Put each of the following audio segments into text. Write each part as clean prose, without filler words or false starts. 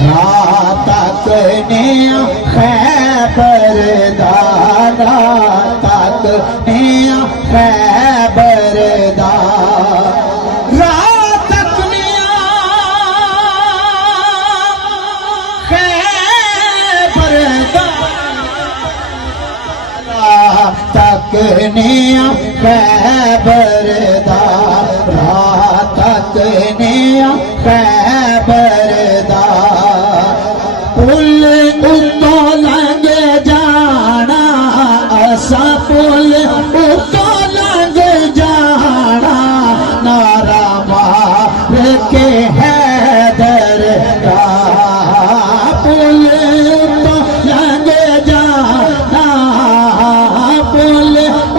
रात तकने खैबर दा, रात तकने खैबर दा, रात तकने खैबर दा, रात तकने खैबर दा, रात तकने खैबर दा, पुल उतो लंघ जाना, असा पुल उतो लंघ जाना, नारा मार के हैदर का, पुल उतो लंघ जाना, पुल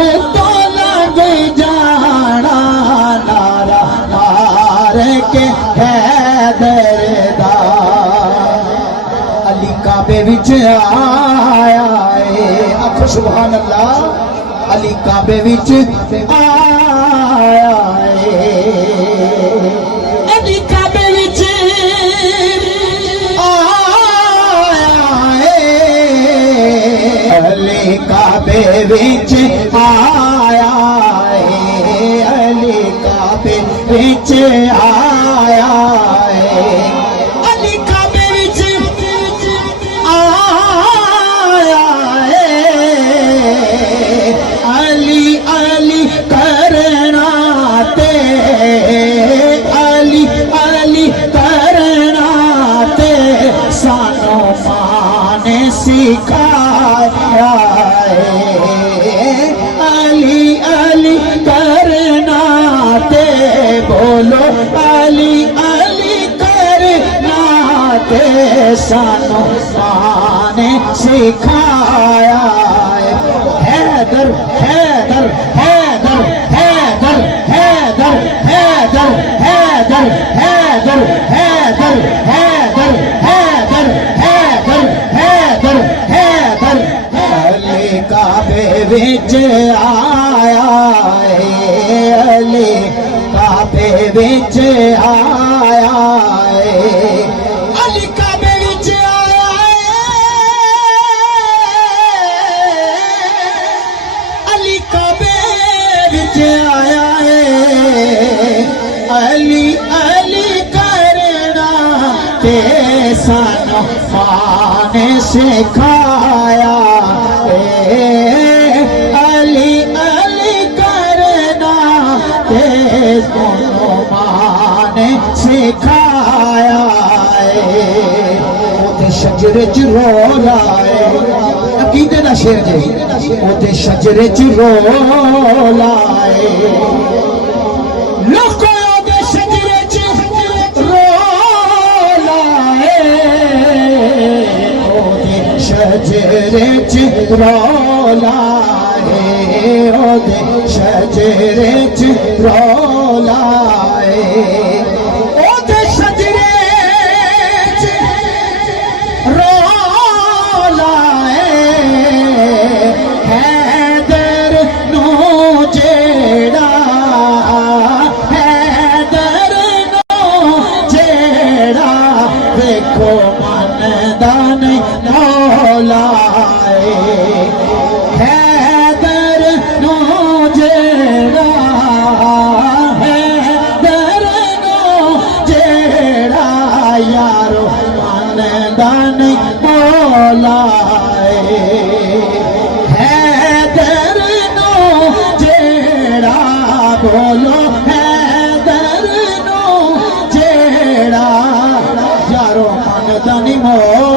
उतो लंघ जाना, नारा मार के हैदर दा। अली काबे विच आया है, आखो सुभान अल्लाह। अली काबे विच आया है, अली काबे विच आया है, अली काबे विच आया है, अली काबे विच आया है, अली काबे विच आया है, अली अली करना ते, अली अली करना ते, सानो मां ने सिखाया है, अली अली करना ते, बोलो अली अली करना ते, सानो मां ने सिखाया है। हैदर हैदर हैदर हैदर हैदर हैदर हैदर हैदर हैदर हैदर हैदर हैदर हैदर हैदर, अली काबे विच आया है, अली काबे विच आया है, अली काबे विच आया है, अली काबे विच आया है, अली अली करना ते, सानो मां ने सिखाया है, अली अली करना ते, दोनों मां ने सिखाया है। ओते शजरे च रोला है, अकीदे दा शेर जे, ओते शजरे च रोला है, लोको ओते शजरे च रोला है, ओते शजरे च रोला है, ओते शजरे च रोला है, ओते शजरे च रोला है, हैदर नो जेड़ा, हैदर नो जेड़ा, देखो मनदा नहीं मौला है, हैदर नो जेड़ा, हैदर नो जेड़ा, यारो मनदा नहीं मौला है, हैदर नो जेड़ा, बोलो हैदर नो जेड़ा, यारो मनदा नहीं मौला